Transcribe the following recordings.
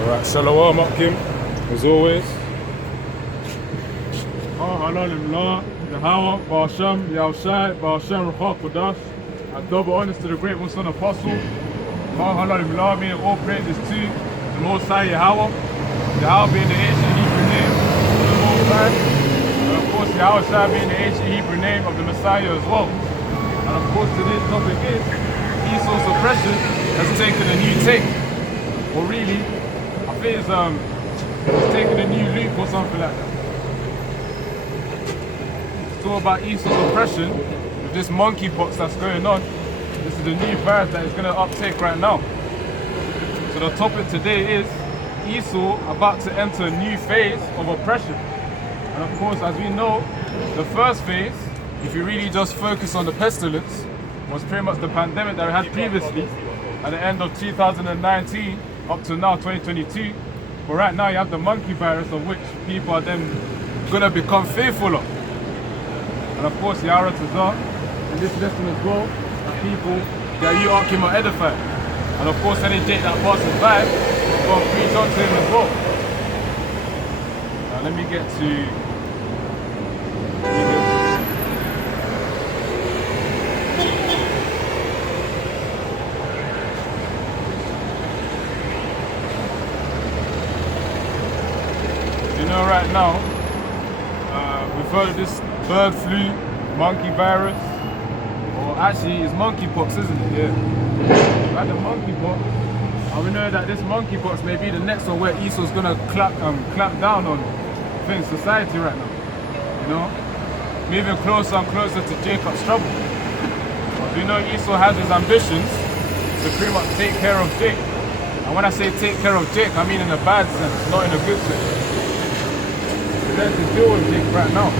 Alright, Shalom Akim, as always. Alhamdulillah, Yahweh, Ba'asham, Yahushai, Ba'asham, Ruchah, Kodash. And double honors to the great Muslim Apostle. Alhamdulillah, may all praises to the Most High Yahweh. Yahweh being the ancient Hebrew name of the Most High. And of course, Yahushai being the ancient Hebrew name of the Messiah as well. And of course, today's topic is Esau's oppression has taken a new take. Or really, I think it's taking a new loop or something like that. It's all about Esau's oppression with this monkeypox that's going on. This is the new virus that is going to uptake right now. So the topic today is Esau about to enter a new phase of oppression. And of course, as we know, the first phase, if you really just focus on the pestilence, was pretty much the pandemic that we had previously at the end of 2019 up to now 2022. But right now you have the monkey virus, of which people are then going to become fearful of. And of course, Yara Tazar in this lesson as well, that people that you Akim are edified. And of course, any date that passes by, we're going to preach on to him as well. Now let me get to right now, we've heard of this bird flu, monkey virus, or actually it's monkeypox, isn't it? Yeah. Like the monkeypox, and we know that this monkeypox may be the next one where Esau's gonna clap down on things, society right now. You know, moving closer and closer to Jacob's trouble. As we know, Esau has his ambitions to pretty much take care of Jake. And when I say take care of Jake, I mean in a bad sense, not in a good sense. To deal with Jake right now.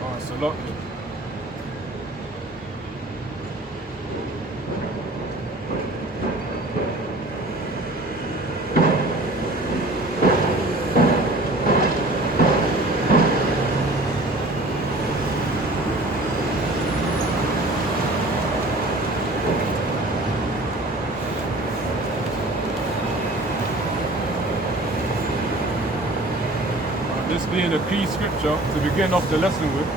Oh, it's a lot. This being a key scripture to begin off the lesson with.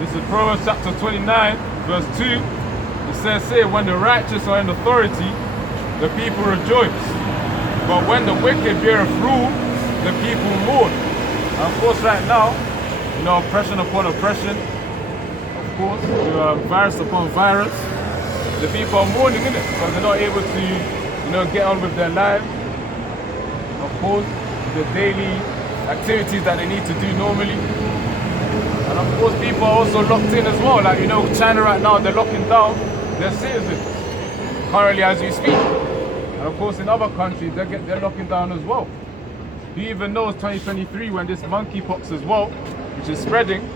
This is Proverbs chapter 29, verse 2. It says here, when the righteous are in authority, the people rejoice. But when the wicked beareth rule, the people mourn. And of course right now, you know, oppression upon oppression, of course, virus upon virus, the people are mourning, innit? Because they're not able to, you know, get on with their lives. Of course, the daily activities that they need to do normally. And of course people are also locked in as well. Like, you know, China right now, they're locking down their citizens currently as we speak. And of course in other countries they're locking down as well. Who even knows 2023 when this monkeypox as well, which is spreading,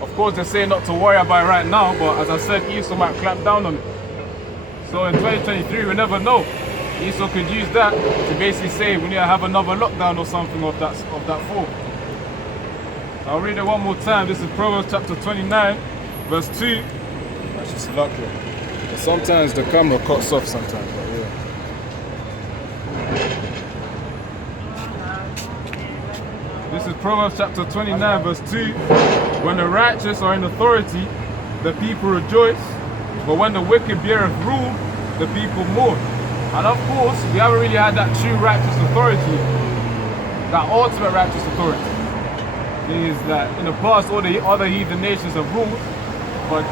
of course they're saying not to worry about it right now, but as I said, Esau might clamp down on it. So in 2023 we never know. Esau could use that to basically say we need to have another lockdown or something of that form. I'll read it one more time. This is Proverbs chapter 29, verse 2. That's just lucky. But sometimes the camera cuts off sometimes, but yeah. This is Proverbs chapter 29, verse 2. When the righteous are in authority, the people rejoice. But when the wicked beareth rule, the people mourn. And of course, we haven't really had that true righteous authority, that ultimate righteous authority. Is that in the past, all the other heathen nations have ruled, but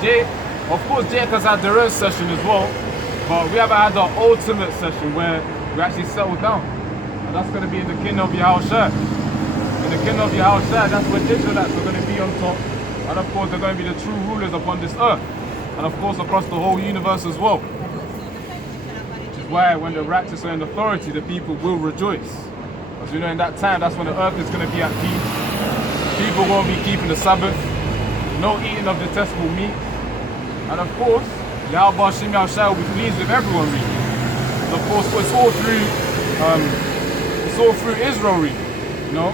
of course, Jake has had their own session as well, but we haven't had the ultimate session where we actually settle down. And that's going to be in the kingdom of Yahushua. In the kingdom of Yahushua, that's where Israelites are going to be on top. And of course, they're going to be the true rulers upon this earth. And of course, across the whole universe as well. Why when the righteous are in authority, the people will rejoice. As you know, in that time, that's when the earth is going to be at peace. People won't be keeping the Sabbath. no eating of detestable meat. And of course, Yahweh Shem Yahushua will be pleased with everyone really. And of course, it's all through Israel really, you know,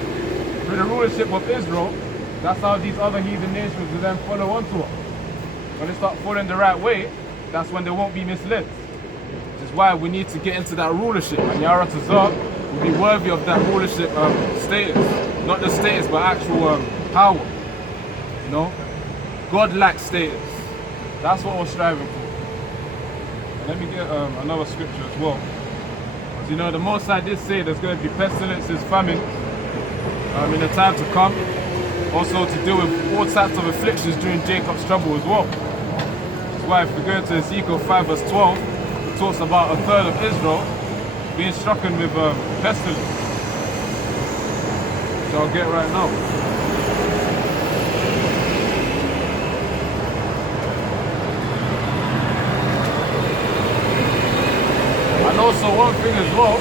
through the rulership of Israel. That's how these other heathen nations will then follow on to us. When they start following the right way, that's when they won't be misled. Which is why we need to get into that rulership, and Yahweh Tazar will be worthy of that rulership status. Not just status, but actual power. You know? God-like status. That's what we're striving for. And let me get another scripture as well. As you know, the Most High did say there's going to be pestilences, famine in the time to come. Also to deal with all types of afflictions during Jacob's trouble as well. That's why if we go into Ezekiel 5 verse 12, it talks about a third of Israel being stricken with pestilence. So I'll get right now. And also one thing as well,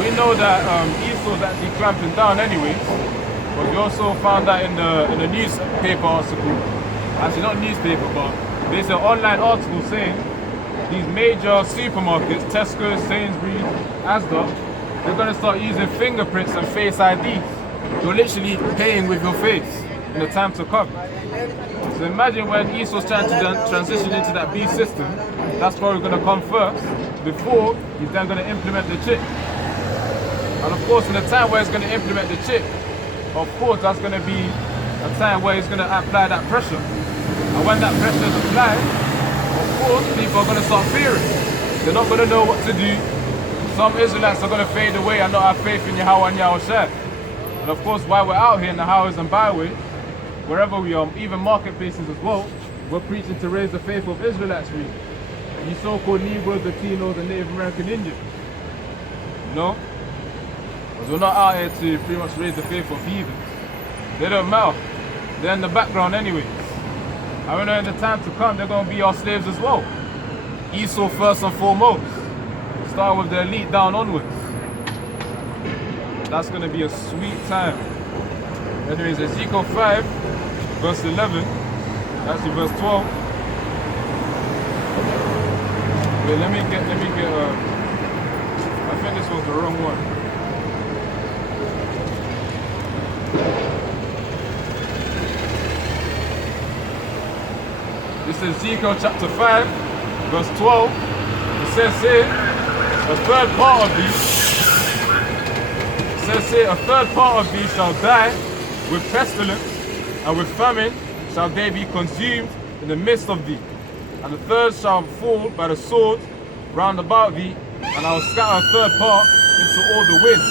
we know that Esau's actually clamping down anyways. But we also found that in the newspaper article, actually not newspaper, but there's an online article saying these major supermarkets, Tesco, Sainsbury's, Asda, they're going to start using fingerprints and face IDs. You're literally paying with your face in the time to come. So imagine when Esau's trying to transition into that beast system, that's probably going to come first, before he's then going to implement the chip. And of course, in the time where he's going to implement the chip, of course, that's going to be a time where he's going to apply that pressure. And when that pressure is applied, of course, people are going to start fearing. They're not going to know what to do. Some Israelites are going to fade away and not have faith in Yahweh and Yahushua. And of course, while we're out here in the highways and byways, wherever we are, even marketplaces as well, we're preaching to raise the faith of Israelites, really. You so-called Negroes, Latinos, and Native American Indians. You know? Because we're not out here to pretty much raise the faith of heathens. They don't matter. They're in the background anyways. And we know in the time to come, they're going to be our slaves as well. Esau first and foremost. Start with the elite down onwards. That's going to be a sweet time. Anyways, Ezekiel 5, verse 11. Actually, verse 12. Wait, let me get, I think this was the wrong one. This is Ezekiel chapter 5, verse 12. It says here, a third part of these shall die with pestilence, and with famine shall they be consumed in the midst of thee. And the third shall fall by the sword round about thee, and I will scatter a third part into all the winds.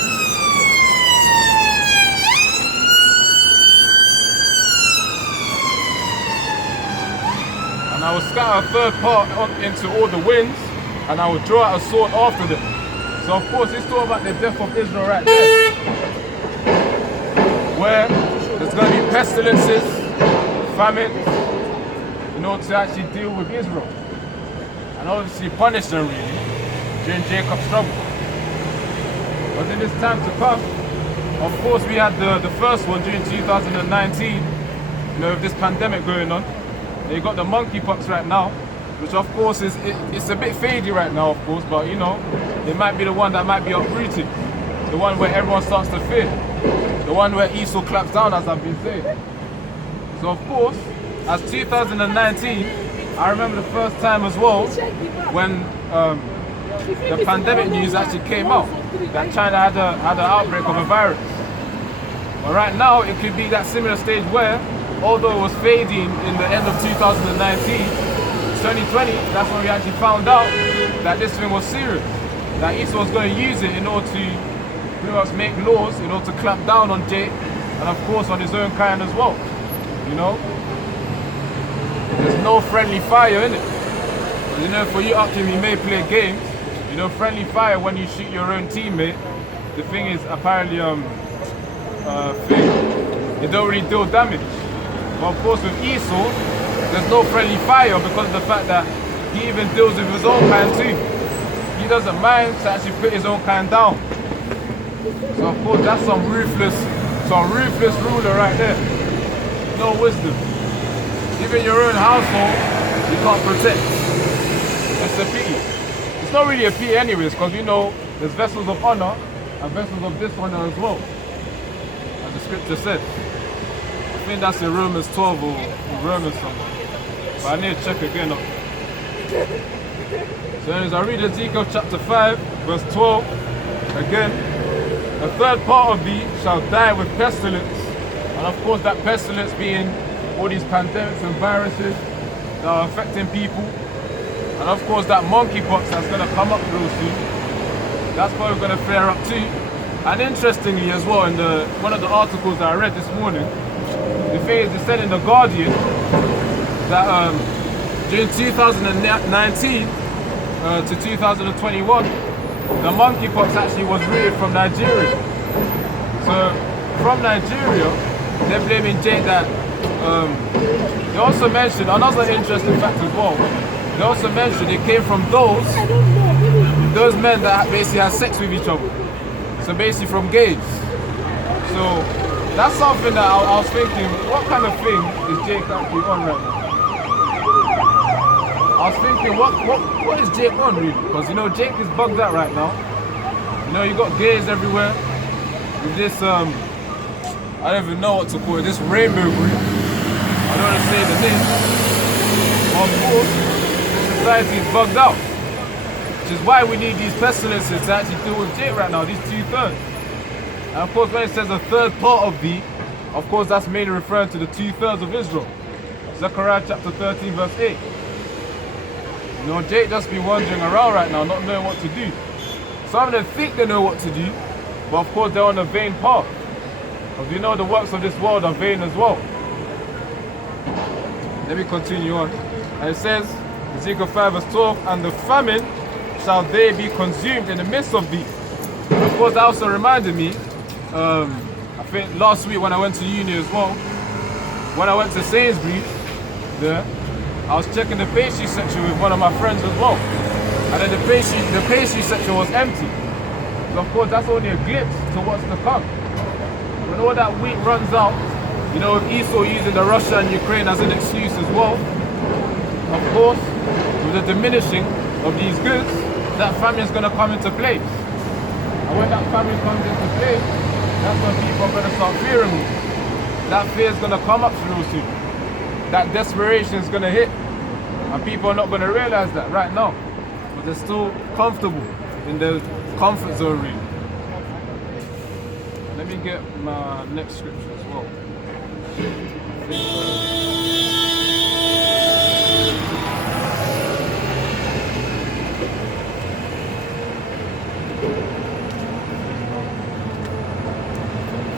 And I will scatter a third part into all the winds, and I will draw out a sword after them. So of course, it's talking about the death of Israel right there, where there's going to be pestilences, famine, in order to actually deal with Israel. And obviously punish them really, during Jacob's trouble. But in this time to come, of course we had the first one during 2019, you know, with this pandemic going on. You got the monkeypox right now, which of course it's a bit fadey right now, of course, but you know, it might be the one that might be uprooted. The one where everyone starts to fear. The one where Esau claps down, as I've been saying. So of course, as 2019, I remember the first time as well, when the pandemic news actually came out, that China had an outbreak of a virus. But right now, it could be that similar stage where, although it was fading in the end of 2019, 2020, that's when we actually found out that this thing was serious. That Esau was going to use it in order to pretty much make laws, in order to clamp down on Jake, and of course on his own kind as well. You know? There's no friendly fire in it. But, you know, for you up to me may play games, you know, friendly fire when you shoot your own teammate, the thing is apparently it don't really deal damage. But of course with Esau, there's no friendly fire because of the fact that he even deals with his own kind too. He doesn't mind to actually put his own kind down. So of course that's some ruthless ruler right there. No wisdom. even your own household, you can't protect. It's a pity. It's not really a pity anyways, because you know there's vessels of honor and vessels of dishonor as well, as the scripture said. I think that's in Romans 12 or Romans somewhere, but I need to check again. So anyways, I read Ezekiel chapter 5 verse 12 again. A third part of thee shall die with pestilence, and of course that pestilence being all these pandemics and viruses that are affecting people, and of course that monkeypox that's going to come up real soon, that's probably going to flare up too. And interestingly as well, in one of the articles that I read this morning, the thing is, they said in the Guardian that during 2019 to 2021, the monkeypox actually was rooted from Nigeria. So from Nigeria, they're blaming Jake that. They also mentioned another interesting fact as well. They also mentioned it came from those men that basically had sex with each other. So basically from gays. So that's something that I was thinking, what kind of thing is Jake actually on right now? I was thinking, what is Jake on really? Because you know Jake is bugged out right now. You know, you got gays everywhere with this I don't even know what to call it, this rainbow group. I don't want to say the name. But of course, society is bugged out. Which is why we need these pestilences to actually deal with Jake right now, these 2/3. And of course when it says a third part of thee, of course that's mainly referring to the 2/3 of Israel. Zechariah chapter 13 verse 8. You know, Jake just be wandering around right now, not knowing what to do. Some of them think they know what to do, but of course they're on a vain path. Because you know the works of this world are vain as well. Let me continue on. And it says, Ezekiel 5 verse 12, and the famine shall they be consumed in the midst of thee. And of course that also reminded me, I think last week when I went to uni as well, when I went to Sainsbury's, there, I was checking the pastry section with one of my friends as well. And then the pastry section was empty. So of course that's only a glimpse to what's to come. When all that wheat runs out, you know, with Esau using the Russia and Ukraine as an excuse as well, of course, with the diminishing of these goods, that famine is going to come into place. And when that famine comes into place, that's when people are going to start fearing me. That fear is going to come up real soon. That desperation is going to hit. And people are not going to realize that right now. But they're still comfortable in their comfort zone really. Let me get my next scripture as well.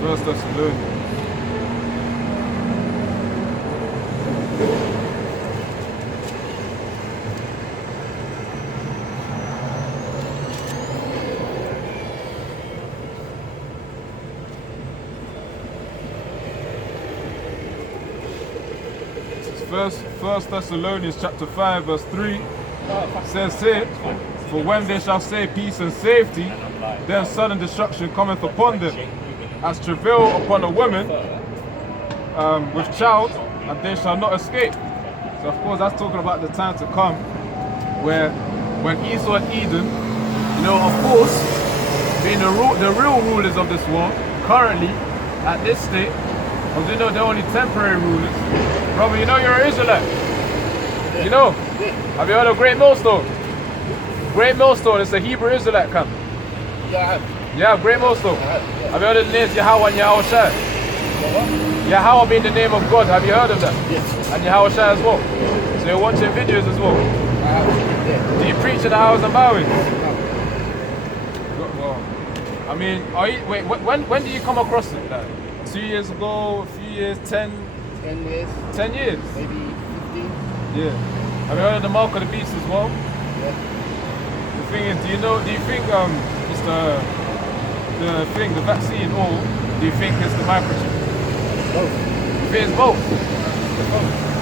First Thessalonians. First Thessalonians chapter 5 verse 3 says here, for when they shall say peace and safety, then sudden destruction cometh upon them, as travail upon a woman with child, and they shall not escape. So of course that's talking about the time to come where when Esau and Edom, you know, of course, being the real rulers of this world, currently, at this state, because you know they're only temporary rulers. Brother, you know you're an Israelite. You know? Have you heard of Great Millstone? Great Millstone is a Hebrew Israelite camp. Yeah, I have. Yeah, Great Millstone. Have you heard of the names Yahweh and Yahweh Shai? Yahweh being the name of God. Have you heard of that? Yes. And Yahweh Shai as well. So you're watching videos as well. I have. Yeah. Do you preach in the hours and bowing? Well, I mean, wait, when did you come across it? Like 2 years ago, a few years, 10 years. 10 years? Maybe 15. Yeah. Have you heard of the mark of the beast as well? Yeah. The thing is, do you think it's the vaccine, or do you think it's the microchip? Both. You think it's both?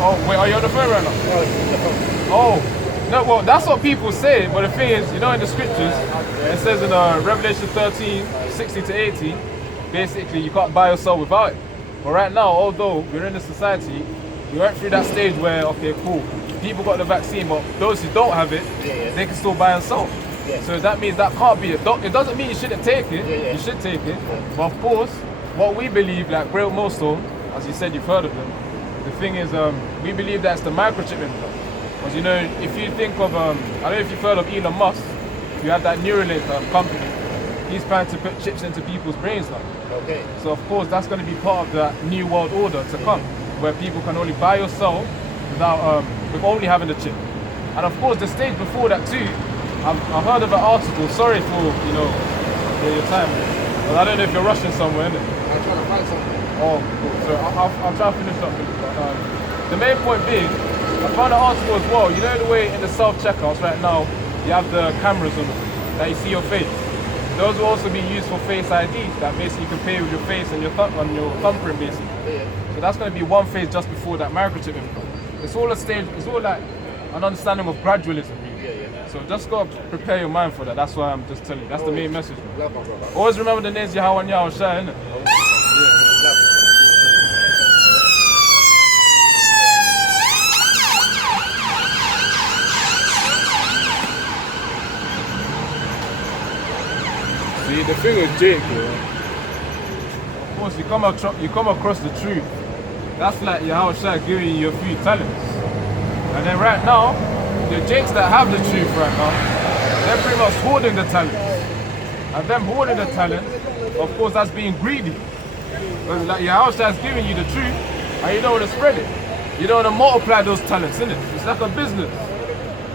Oh, wait, are you on the phone right now? No, it's the phone. Oh, no, well, that's what people say, but the thing is, you know, in the scriptures, it says in Revelation 13, 16 to 18, basically you can't buy or sell without it. But right now, although we're in a society We went through that stage where, okay, cool, people got the vaccine, but those who don't have it, they can still buy and sell. So that means that can't be it. It doesn't mean you shouldn't take it. You should take it. But of course, what we believe, like Great Millstone, as you said, you've heard of them. The thing is, we believe that's the microchip implant. Because you know, if you think of, I don't know if you've heard of Elon Musk. You have that Neuralink company. He's planning to put chips into people's brains now. Okay. So of course, that's going to be part of that new world order to come, where people can only buy or sell without, with only having the chip. And of course, the stage before that too. I've heard of an article. Sorry for your time, but I don't know if you're rushing somewhere, innit? I'm trying to find something. Oh, cool. So I'll try to finish up. The main point being, I found an article as well. You know the way in the self-checkouts right now, you have the cameras on them that you see your face. Those will also be used for face ID. That basically you can pay with your face and your thumbprint basically. So that's going to be one phase just before that microchip implant. It's all a stage. It's all like an understanding of gradualism. So just go prepare your mind for that. That's why I'm just telling you. That's the main message. Always remember the names Yahweh and Yahweh Shai, innit? See, the thing with Jake, of course, you come across the truth. That's like Yahweh Shai giving you a few talents. And then right now, the Jakes that have the truth right now, they're pretty much hoarding the talent. And them hoarding the talent, of course, that's being greedy. Because like Yahweh Shai is giving you the truth, and you don't want to spread it. You don't want to multiply those talents, innit? It's like a business.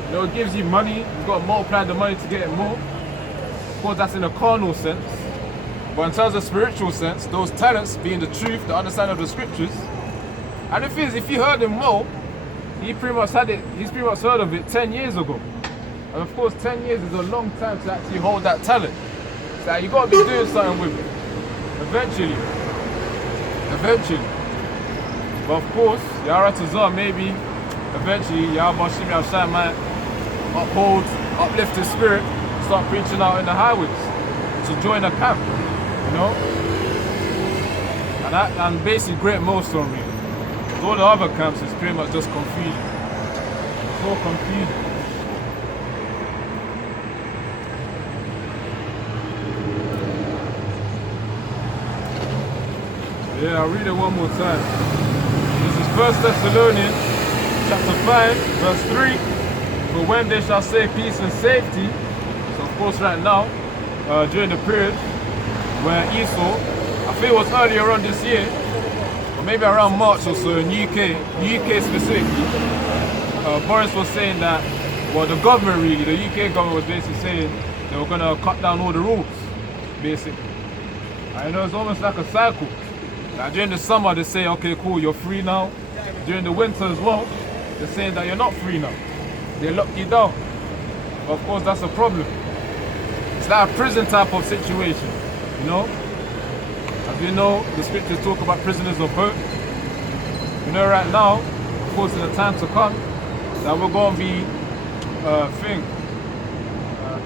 You know, it gives you money, you've got to multiply the money to get it more. Of course, that's in a carnal sense. But in terms of spiritual sense, those talents being the truth, the understanding of the scriptures. And the thing is, if you heard him more, he's pretty much heard of it 10 years ago. And of course, 10 years is a long time to actually hold that talent. So you got to be doing something with it. Eventually. But of course, Yara Tazar, maybe, eventually, Yahweh Shimi Al-Shai might uplift his spirit, start preaching out in the highways, to join a camp, you know? And basically, Great Millstone, really. All the other camps is pretty much just confusion. It's all confusion. Yeah, I'll read it one more time. This is 1 Thessalonians chapter 5, verse 3. For when they shall say peace and safety, so of course right now, during the period where Esau, I think it was earlier on this year, maybe around March or so in UK specifically, Boris was saying that, well, the government really, the UK government was basically saying they were going to cut down all the rules, basically. I know it's almost like a cycle. Like during the summer they say, okay, cool, you're free now. During the winter as well, they're saying that you're not free now. They lock you down. But of course, that's a problem. It's like a prison type of situation, you know? As we know, the scriptures talk about prisoners of hope. You know, right now, of course, in the time to come, that we're going to be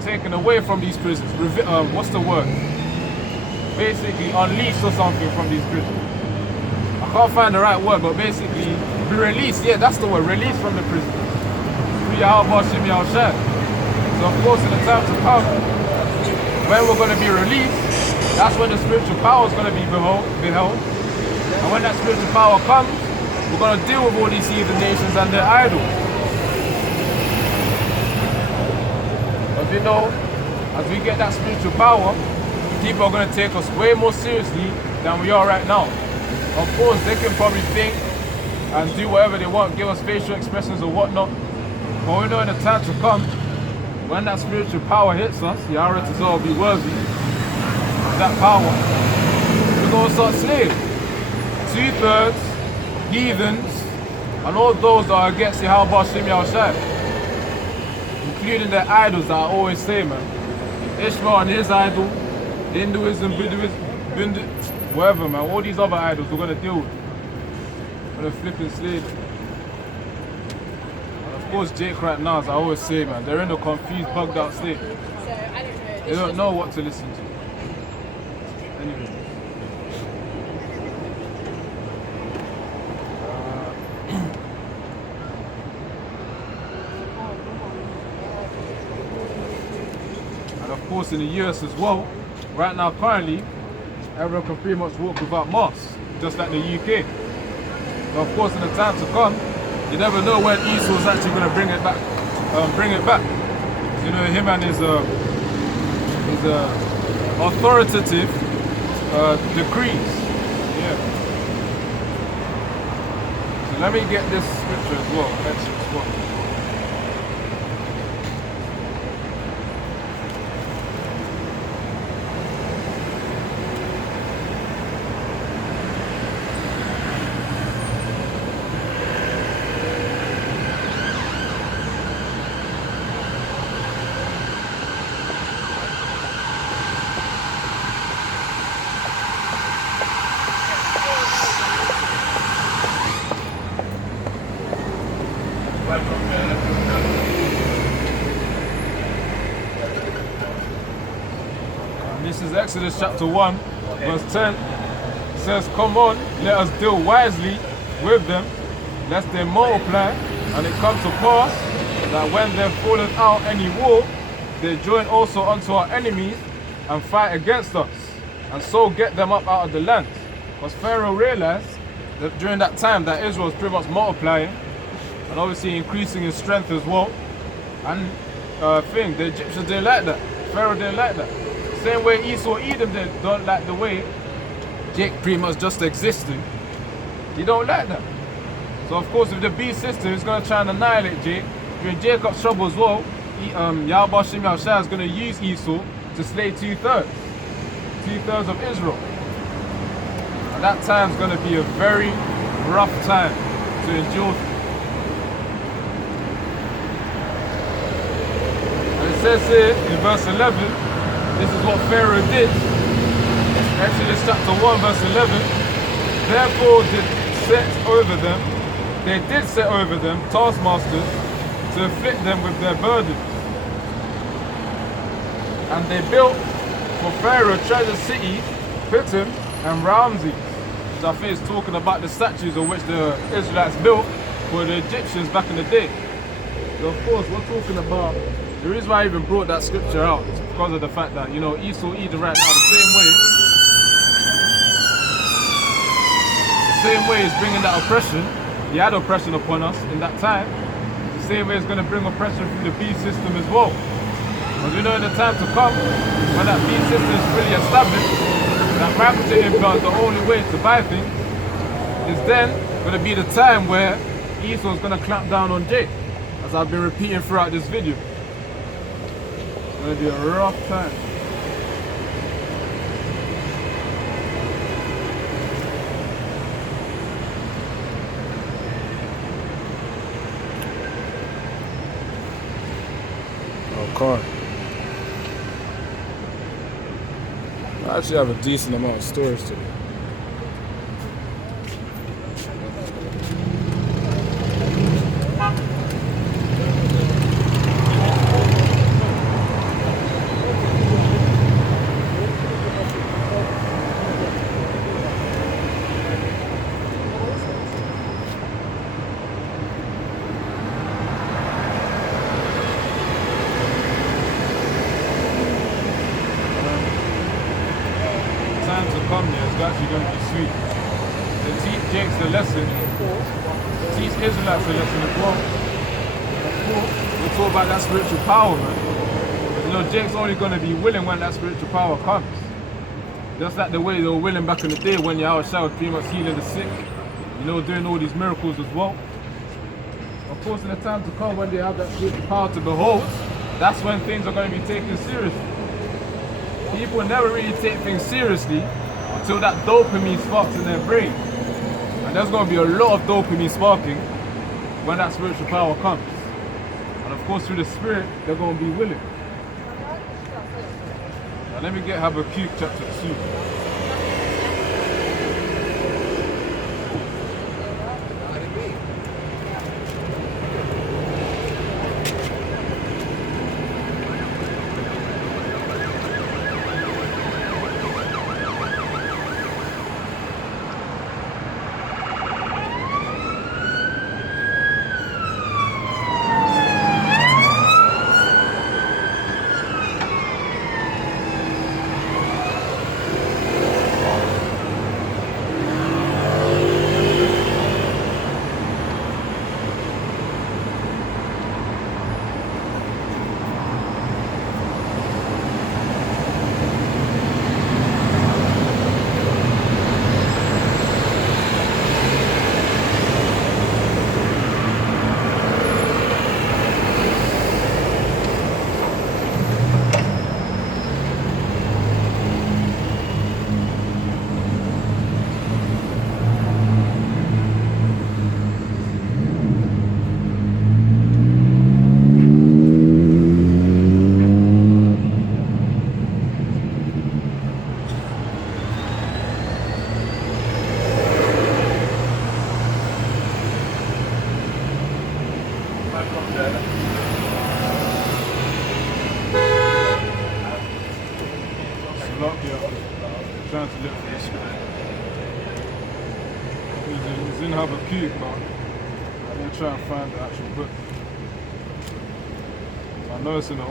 taken away from these prisons. What's the word? Basically, unleashed or something from these prisons. I can't find the right word, but basically, be released. Yeah, that's the word. Released from the prison. Free Yahweh Shimi Al-Shai. So, of course, in the time to come, when we're going to be released, that's when the spiritual power is going to be beheld. And when that spiritual power comes, we're going to deal with all these heathen nations and their idols. But you know, as we get that spiritual power, people are going to take us way more seriously than we are right now. Of course, they can probably think and do whatever they want, give us facial expressions or whatnot. But we know in the time to come, when that spiritual power hits us, Yahweh will be worthy of that power. We're going to start slaves. 2/3 heathens and all those that are against Yahweh Shimi Al-Shai, including their idols that I always say, man. Ishmael and his idol, Hinduism, Buddhism, whatever, man. All these other idols we're going to deal with. We're going to flip and slave. And of course, Jake right now, as I always say, man, they're in a confused, bugged out state. They don't know what to listen to. Anyway. course in the US as well, right now currently, everyone can pretty much walk without masks, just like the UK. But of course in the time to come, you never know when Esau's actually going to bring it back. You know, him and his authoritative decrees. Yeah. So let me get this scripture as well, Exodus 1. This is Exodus chapter 1, verse 10. It says, "Come on, let us deal wisely with them, lest they multiply, and it come to pass that when there falleth out any war, they join also unto our enemies and fight against us, and so get them up out of the land." Because Pharaoh realized that during that time that Israel was pretty much multiplying, and obviously increasing in strength as well. And the Egyptians didn't like that. Pharaoh didn't like that. Same way Esau, Edom don't like the way Jake pretty much just existing. He don't like that. So of course with the beast system, he's going to try and annihilate Jake. During Jacob's trouble as well, Yahweh Shem Yahushua is going to use Esau to slay two-thirds of Israel. And that time's going to be a very rough time to endure. And it says here in verse 11, this is what Pharaoh did. Exodus chapter 1 verse 11. Therefore they did set over them taskmasters to afflict them with their burdens. And they built for Pharaoh treasure cities, Pithom and Ramses. So I think it's talking about the statues of which the Israelites built for the Egyptians back in the day. So of course we're talking about, the reason why I even brought that scripture out is because of the fact that, you know, Esau, Edom right now, the same way is bringing that oppression. He had oppression upon us in that time. The same way is going to bring oppression through the beast system as well. Because we know in the time to come, when that beast system is fully established, that microchip implant, the only way to buy things, is then going to be the time where Esau is going to clamp down on Jake, as I've been repeating throughout this video. It's going to be a rough time. Car. I actually have a decent amount of storage today. Actually going to be sweet. To teach Jakes a lesson, to teach Israelites a lesson as well. Of course, we'll talk about that spiritual power, man. But, you know, Jake's only going to be willing when that spiritual power comes. Just like the way they were willing back in the day when Yahushua was pretty much healing the sick, you know, doing all these miracles as well. Of course, in the time to come when they have that spiritual power to behold, that's when things are going to be taken seriously. People never really take things seriously until that dopamine sparks in their brain. And there's going to be a lot of dopamine sparking when that spiritual power comes. And of course through the spirit, they're going to be willing. Now let me get Habakkuk chapter 2. back up there. Slovakia. Trying to look for this guy. He's in Habakkuk, but I'm going to try and find the actual book. I know it's in the